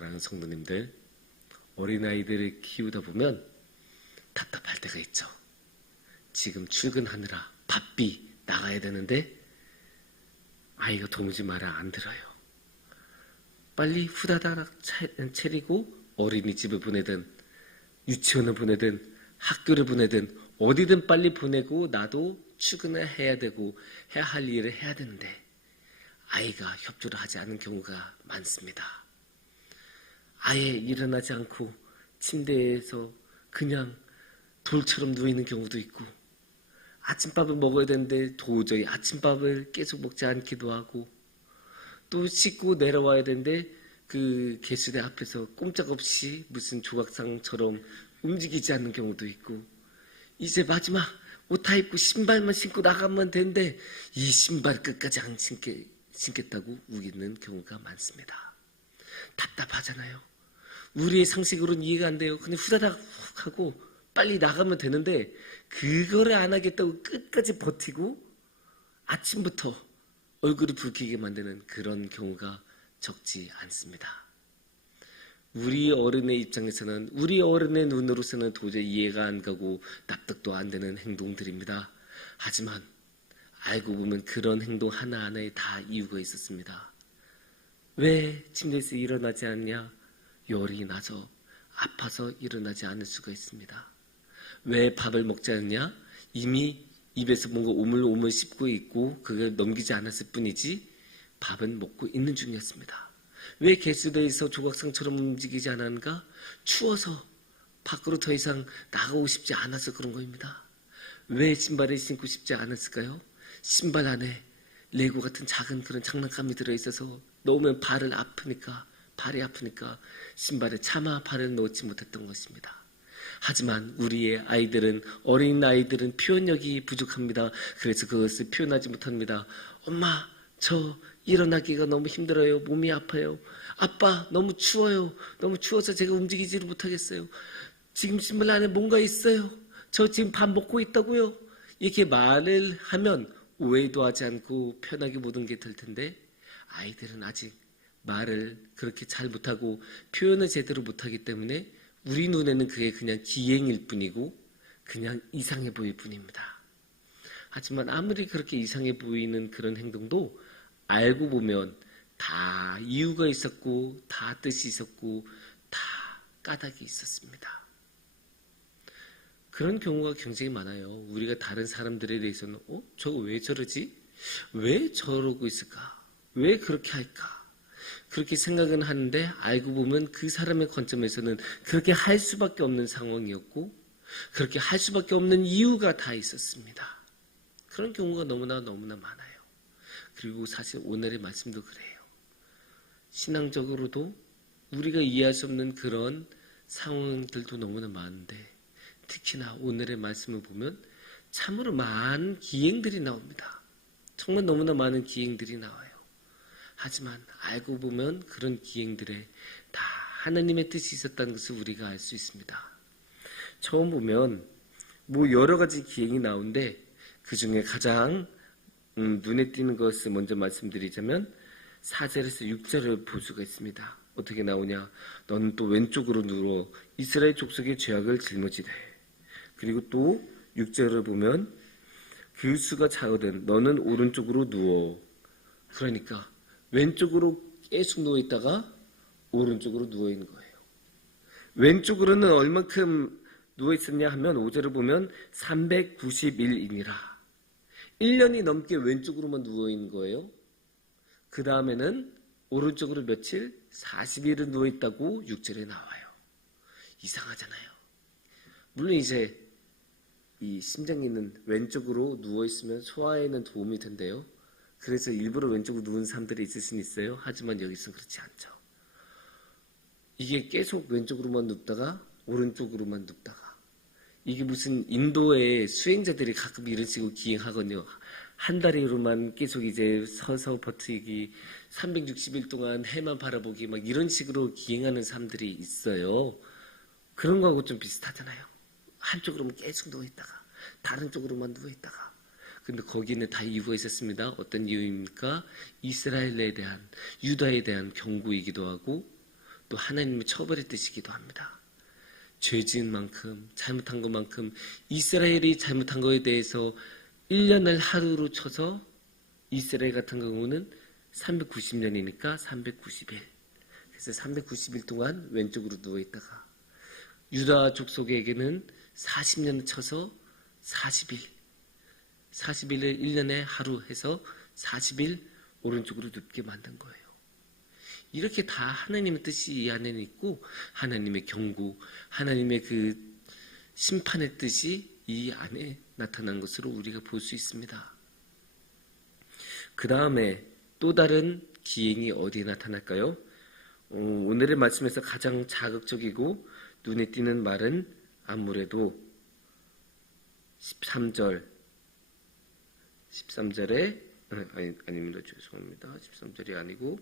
사랑하는 성도님들, 어린아이들을 키우다 보면 답답할 때가 있죠. 지금 출근하느라 바삐 나가야 되는데 아이가 도무지 말을 안 들어요. 빨리 후다닥 차리고 어린이집을 보내든 유치원을 보내든 학교를 보내든 어디든 빨리 보내고 나도 출근을 해야 되고 해야 할 일을 해야 되는데 아이가 협조를 하지 않는 경우가 많습니다. 아예 일어나지 않고 침대에서 그냥 돌처럼 누워있는 경우도 있고, 아침밥을 먹어야 되는데 도저히 아침밥을 계속 먹지 않기도 하고, 또 씻고 내려와야 되는데 그 개수대 앞에서 꼼짝없이 무슨 조각상처럼 움직이지 않는 경우도 있고, 이제 마지막 옷 다 입고 신발만 신고 나가면 되는데 이 신발 끝까지 안 신겠다고 우기는 경우가 많습니다. 답답하잖아요. 우리의 상식으로는 이해가 안 돼요. 그냥 후다닥 훅 하고 빨리 나가면 되는데 그거를 안 하겠다고 끝까지 버티고 아침부터 얼굴을 붉히게 만드는 그런 경우가 적지 않습니다. 우리 어른의 입장에서는, 우리 어른의 눈으로서는 도저히 이해가 안 가고 납득도 안 되는 행동들입니다. 하지만 알고 보면 그런 행동 하나하나에 다 이유가 있었습니다. 왜 침대에서 일어나지 않냐? 열이 나서 아파서 일어나지 않을 수가 있습니다. 왜 밥을 먹지 않냐? 이미 입에서 뭔가 오물오물 씹고 있고 그걸 넘기지 않았을 뿐이지 밥은 먹고 있는 중이었습니다. 왜 개수대에서 조각상처럼 움직이지 않았는가? 추워서 밖으로 더 이상 나가고 싶지 않아서 그런 겁니다. 왜 신발을 신고 싶지 않았을까요? 신발 안에 레고 같은 작은 그런 장난감이 들어있어서 넣으면 발이 아프니까 신발에 차마 발을 넣지 못했던 것입니다. 하지만 우리의 아이들은, 어린 아이들은 표현력이 부족합니다. 그래서 그것을 표현하지 못합니다. 엄마, 저 일어나기가 너무 힘들어요. 몸이 아파요. 아빠, 너무 추워요. 너무 추워서 제가 움직이지를 못하겠어요. 지금 신발 안에 뭔가 있어요. 저 지금 밥 먹고 있다고요. 이렇게 말을 하면 오해도 하지 않고 편하게 모든 게 될 텐데 아이들은 아직 말을 그렇게 잘 못하고 표현을 제대로 못하기 때문에 우리 눈에는 그게 그냥 기행일 뿐이고 그냥 이상해 보일 뿐입니다. 하지만 아무리 그렇게 이상해 보이는 그런 행동도 알고 보면 다 이유가 있었고 다 뜻이 있었고 다 까닭이 있었습니다. 그런 경우가 굉장히 많아요. 우리가 다른 사람들에 대해서는 저거 왜 저러지? 왜 저러고 있을까? 왜 그렇게 할까? 그렇게 생각은 하는데 알고 보면 그 사람의 관점에서는 그렇게 할 수밖에 없는 상황이었고 그렇게 할 수밖에 없는 이유가 다 있었습니다. 그런 경우가 너무나 많아요. 그리고 사실 오늘의 말씀도 그래요. 신앙적으로도 우리가 이해할 수 없는 그런 상황들도 너무나 많은데 특히나 오늘의 말씀을 보면 참으로 많은 기행들이 나옵니다. 정말 너무나 많은 기행들이 나와요. 하지만 알고 보면 그런 기행들에 다 하나님의 뜻이 있었다는 것을 우리가 알 수 있습니다. 처음 보면 여러 가지 기행이 나오는데 그 중에 가장 눈에 띄는 것을 먼저 말씀드리자면 4절에서 6절을 볼 수가 있습니다. 어떻게 나오냐? 너는 또 왼쪽으로 누워 이스라엘 족속의 죄악을 짊어지되. 그리고 또 6절을 보면 그 수가 작으든 너는 오른쪽으로 누워. 그러니까 왼쪽으로 계속 누워있다가 오른쪽으로 누워있는 거예요. 왼쪽으로는 얼만큼 누워있었냐 하면 5절을 보면 390일이니라. 1년이 넘게 왼쪽으로만 누워있는 거예요. 그 다음에는 오른쪽으로 며칠? 40일은 누워있다고 6절에 나와요. 이상하잖아요. 물론 이제 이 심장이는 왼쪽으로 누워있으면 소화에는 도움이 된대요. 그래서 일부러 왼쪽으로 누운 사람들이 있을 수는 있어요. 하지만 여기서는 그렇지 않죠. 이게 계속 왼쪽으로만 눕다가 오른쪽으로만 눕다가 이게 무슨 인도의 수행자들이 가끔 이런 식으로 기행하거든요. 한 다리로만 계속 이제 서서 버티기, 360일 동안 해만 바라보기 막 이런 식으로 기행하는 사람들이 있어요. 그런 거하고 좀 비슷하잖아요. 한쪽으로만 계속 누워있다가 다른 쪽으로만 누워있다가. 근데 거기는 다 이유가 있었습니다. 어떤 이유입니까? 이스라엘에 대한, 유다에 대한 경고이기도 하고 또 하나님의 처벌의 뜻이기도 합니다. 죄 지은 만큼, 잘못한 것만큼 이스라엘이 잘못한 것에 대해서 1년을 하루로 쳐서 이스라엘 같은 경우는 390년이니까 390일. 그래서 390일 동안 왼쪽으로 누워있다가 유다 족속에게는 40년을 쳐서 40일. 40일을 1년에 하루 해서 40일 오른쪽으로 눕게 만든 거예요. 이렇게 다 하나님의 뜻이 이 안에는 있고 하나님의 경고, 하나님의 그 심판의 뜻이 이 안에 나타난 것으로 우리가 볼 수 있습니다. 그 다음에 또 다른 기행이 어디에 나타날까요? 오늘의 말씀에서 가장 자극적이고 눈에 띄는 말은 아무래도 13절에 아닙니다. 죄송합니다. 13절이 아니고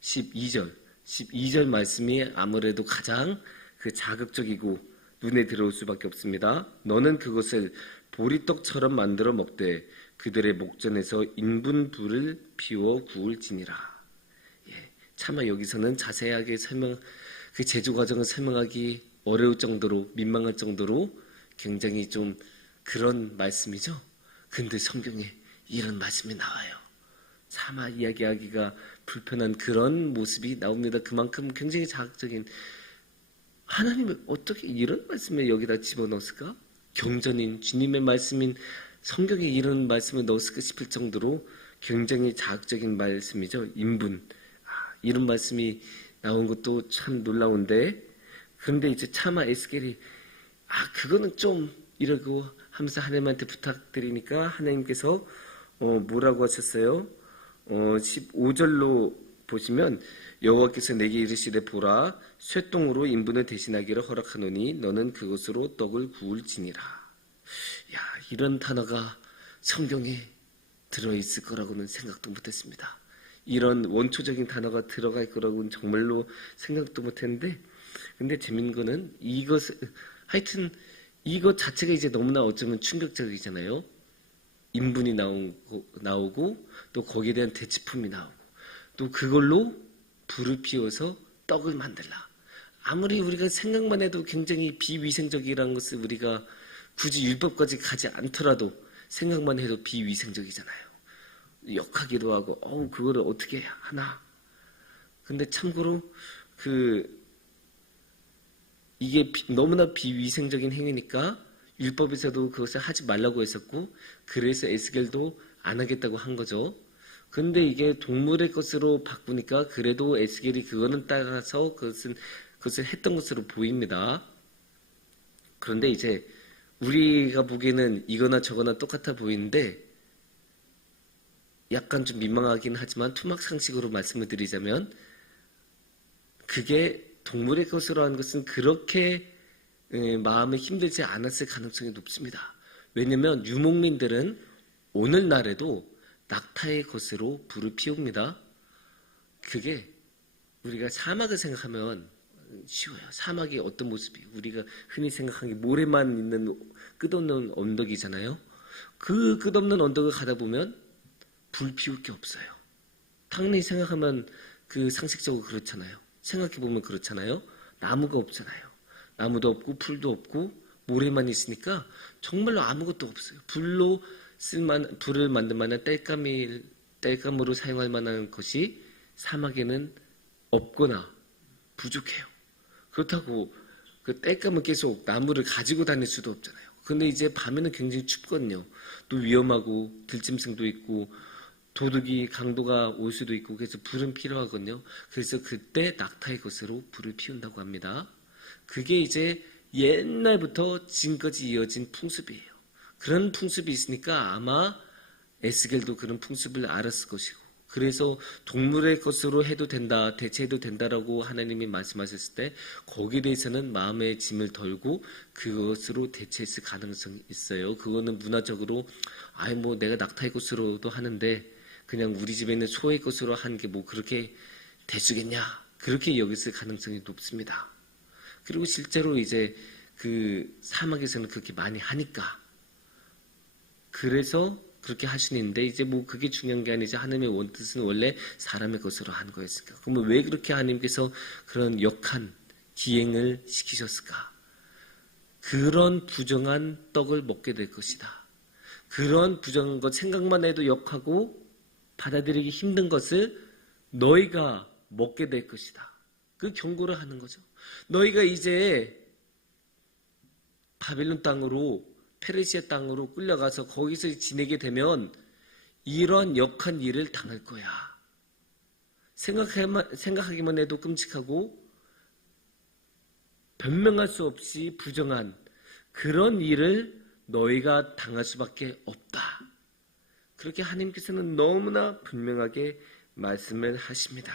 12절 말씀이 아무래도 가장 그 자극적이고 눈에 들어올 수밖에 없습니다. 너는 그것을 보리떡처럼 만들어 먹되 그들의 목전에서 인분불을 피워 구울지니라. 차마 여기서는 자세하게 그 제조 과정을 설명하기 어려울 정도로 민망할 정도로 굉장히 좀 그런 말씀이죠. 근데 성경에 이런 말씀이 나와요. 차마 이야기하기가 불편한 그런 모습이 나옵니다. 그만큼 굉장히 자극적인 하나님이 어떻게 이런 말씀을 여기다 집어넣었을까? 경전인 주님의 말씀인 성경에 이런 말씀을 넣었을까 싶을 정도로 굉장히 자극적인 말씀이죠. 인분. 이런 말씀이 나온 것도 참 놀라운데 그런데 이제 차마 에스겔이 그거는 좀 이러고 하면서 하나님한테 부탁드리니까 하나님께서 뭐라고 하셨어요? 15절로 보시면 여호와께서 내게 이르시되 보라 쇠똥으로 인분을 대신하기를 허락하노니 너는 그것으로 떡을 구울지니라. 이런 단어가 성경에 들어있을 거라고는 생각도 못했습니다. 이런 원초적인 단어가 들어갈 거라고는 정말로 생각도 못했는데 근데 재밌는 거는 하여튼 이것 자체가 이제 너무나 어쩌면 충격적이잖아요. 인분이 나오고 또 거기에 대한 대치품이 나오고 또 그걸로 불을 피워서 떡을 만들라. 아무리 우리가 생각만 해도 굉장히 비위생적이라는 것을 우리가 굳이 율법까지 가지 않더라도 생각만 해도 비위생적이잖아요. 역하기도 하고 그거를 어떻게 하나. 근데 참고로 이게 너무나 비위생적인 행위니까 율법에서도 그것을 하지 말라고 했었고 그래서 에스겔도 안 하겠다고 한 거죠. 근데 이게 동물의 것으로 바꾸니까 그래도 에스겔이 그거는 따라서 그것을 했던 것으로 보입니다. 그런데 이제 우리가 보기에는 이거나 저거나 똑같아 보이는데 약간 좀 민망하긴 하지만 토막상식으로 말씀을 드리자면 그게 동물의 것으로 하는 것은 그렇게 마음이 힘들지 않았을 가능성이 높습니다. 왜냐하면 유목민들은 오늘날에도 낙타의 것으로 불을 피웁니다. 그게 우리가 사막을 생각하면 쉬워요. 사막이 어떤 모습이 우리가 흔히 생각하는 게 모래만 있는 끝없는 언덕이잖아요. 그 끝없는 언덕을 가다 보면 불 피울 게 없어요. 당연히 생각하면 그 상식적으로 그렇잖아요. 생각해보면 그렇잖아요. 나무가 없잖아요. 나무도 없고 풀도 없고 모래만 있으니까 정말로 아무것도 없어요. 불을 만들 만한 땔감으로 사용할 만한 것이 사막에는 없거나 부족해요. 그렇다고 그 땔감을 계속 나무를 가지고 다닐 수도 없잖아요. 근데 이제 밤에는 굉장히 춥거든요. 또 위험하고 들짐승도 있고 도둑이 강도가 올 수도 있고 그래서 불은 필요하거든요. 그래서 그때 낙타의 것으로 불을 피운다고 합니다. 그게 이제 옛날부터 지금까지 이어진 풍습이에요. 그런 풍습이 있으니까 아마 에스겔도 그런 풍습을 알았을 것이고 그래서 동물의 것으로 해도 된다, 대체해도 된다라고 하나님이 말씀하셨을 때 거기에 대해서는 마음의 짐을 덜고 그것으로 대체했을 가능성이 있어요. 그거는 문화적으로 내가 낙타의 것으로도 하는데 그냥 우리 집에 있는 소의 것으로 하는 게 그렇게 대수겠냐 그렇게 여겼을 가능성이 높습니다. 그리고 실제로 이제 그 사막에서는 그렇게 많이 하니까 그래서 그렇게 하시는데 이제 뭐 그게 중요한 게 아니지 하나님의 원뜻은 원래 사람의 것으로 한 거였을까? 그러면 왜 그렇게 하나님께서 그런 역한 기행을 시키셨을까? 그런 부정한 떡을 먹게 될 것이다. 그런 부정한 것 생각만 해도 역하고 받아들이기 힘든 것을 너희가 먹게 될 것이다. 그 경고를 하는 거죠. 너희가 이제 바빌론 땅으로 페르시아 땅으로 끌려가서 거기서 지내게 되면 이런 역한 일을 당할 거야. 생각하기만 해도 끔찍하고 변명할 수 없이 부정한 그런 일을 너희가 당할 수밖에 없다. 그렇게 하나님께서는 너무나 분명하게 말씀을 하십니다.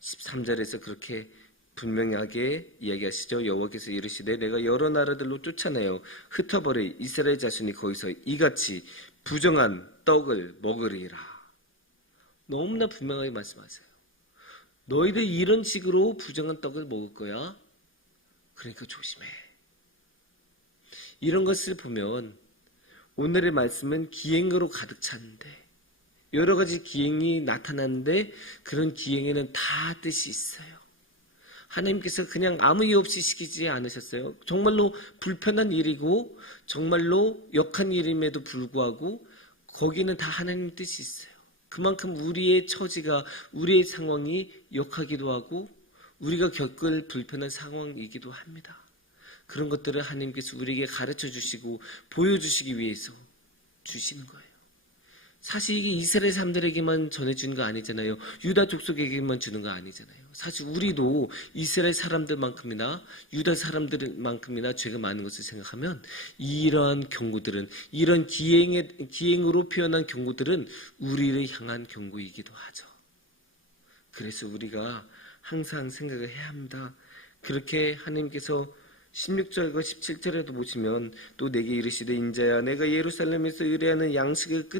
13절에서 그렇게 분명하게 이야기하시죠. 여호와께서 이르시되 내가 여러 나라들로 쫓아내어 흩어버릴 이스라엘 자손이 거기서 이같이 부정한 떡을 먹으리라. 너무나 분명하게 말씀하세요. 너희들 이런 식으로 부정한 떡을 먹을 거야. 그러니까 조심해. 이런 것을 보면 오늘의 말씀은 기행으로 가득 찼는데 여러 가지 기행이 나타나는데 그런 기행에는 다 뜻이 있어요. 하나님께서 그냥 아무 이유 없이 시키지 않으셨어요. 정말로 불편한 일이고 정말로 역한 일임에도 불구하고 거기는 다 하나님 뜻이 있어요. 그만큼 우리의 처지가 우리의 상황이 역하기도 하고 우리가 겪을 불편한 상황이기도 합니다. 그런 것들을 하나님께서 우리에게 가르쳐 주시고 보여주시기 위해서 주시는 거예요. 사실 이게 이스라엘 사람들에게만 전해주는 거 아니잖아요. 유다 족속에게만 주는 거 아니잖아요. 사실 우리도 이스라엘 사람들만큼이나 유다 사람들만큼이나 죄가 많은 것을 생각하면 이러한 경고들은 이런 기행으로 표현한 경고들은 우리를 향한 경고이기도 하죠. 그래서 우리가 항상 생각을 해야 합니다. 그렇게 하나님께서 16절과 17절에도 보시면 또 내게 이르시되 인자야 내가 예루살렘에서 의뢰하는 양식을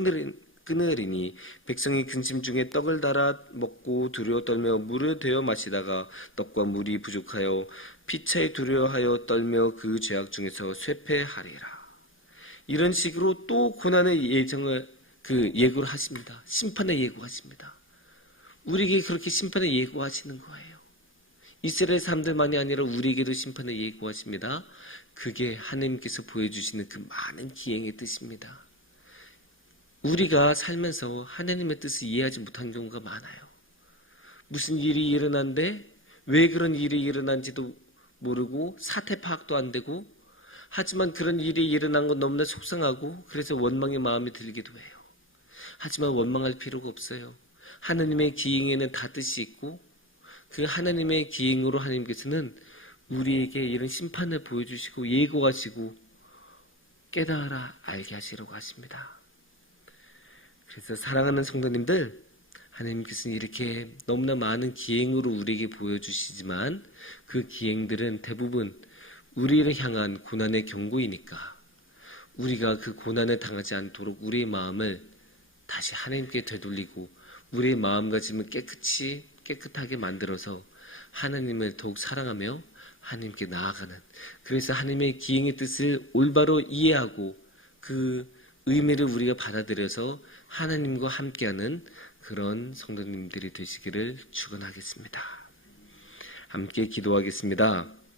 끊으리니 백성이 근심 중에 떡을 달아 먹고 두려워 떨며 물을 데워 마시다가 떡과 물이 부족하여 피차에 두려워하여 떨며 그 죄악 중에서 쇠폐하리라. 이런 식으로 또 고난의 예고를 하십니다. 심판의 예고하십니다. 우리에게 그렇게 심판의 예고하시는 거예요. 이스라엘 사람들만이 아니라 우리에게도 심판을 예고하십니다. 그게 하나님께서 보여주시는 그 많은 기행의 뜻입니다. 우리가 살면서 하나님의 뜻을 이해하지 못한 경우가 많아요. 무슨 일이 일어났는데 왜 그런 일이 일어난지도 모르고 사태 파악도 안 되고 하지만 그런 일이 일어난 건 너무나 속상하고 그래서 원망의 마음이 들기도 해요. 하지만 원망할 필요가 없어요. 하나님의 기행에는 다 뜻이 있고 그 하나님의 기행으로 하나님께서는 우리에게 이런 심판을 보여주시고 예고하시고 깨달아 알게 하시려고 하십니다. 그래서 사랑하는 성도님들, 하나님께서는 이렇게 너무나 많은 기행으로 우리에게 보여주시지만 그 기행들은 대부분 우리를 향한 고난의 경고이니까 우리가 그 고난을 당하지 않도록 우리의 마음을 다시 하나님께 되돌리고 우리의 마음가짐을 깨끗하게 만들어서 하나님을 더욱 사랑하며 하나님께 나아가는, 그래서 하나님의 기행의 뜻을 올바로 이해하고 그 의미를 우리가 받아들여서 하나님과 함께하는 그런 성도님들이 되시기를 축원하겠습니다. 함께 기도하겠습니다.